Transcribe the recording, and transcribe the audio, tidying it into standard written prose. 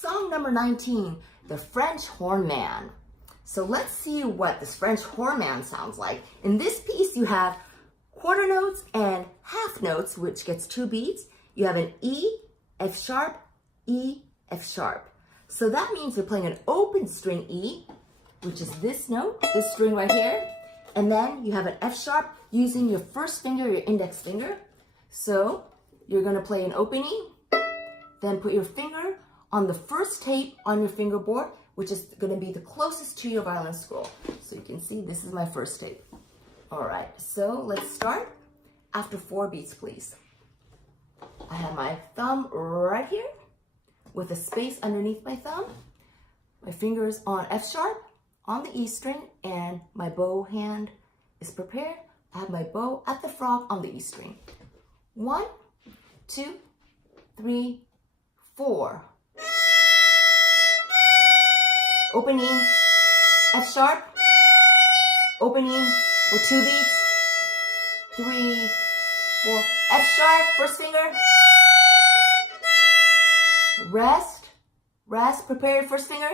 Song number 19, The French Horn Man. So let's see what this French horn man sounds like. In this piece, you have quarter notes and half notes, which gets 2 beats. You have an E, F sharp, E, F sharp. So that means you're playing an open string E, which is this note, this string right here. And then you have an F sharp using your first finger, your index finger. So you're gonna play an open E, then put your finger on the first tape on your fingerboard, which is gonna be the closest to your violin scroll. So you can see this is my first tape. All right, so let's start. After 4 beats, please. I have my thumb right here with a space underneath my thumb. My fingers on F sharp, on the E string, and my bow hand is prepared. I have my bow at the frog on the E string. 1, 2, 3, 4. Open E, F sharp, open E for 2 beats. 3, 4, F sharp, first finger. Rest, prepare your first finger.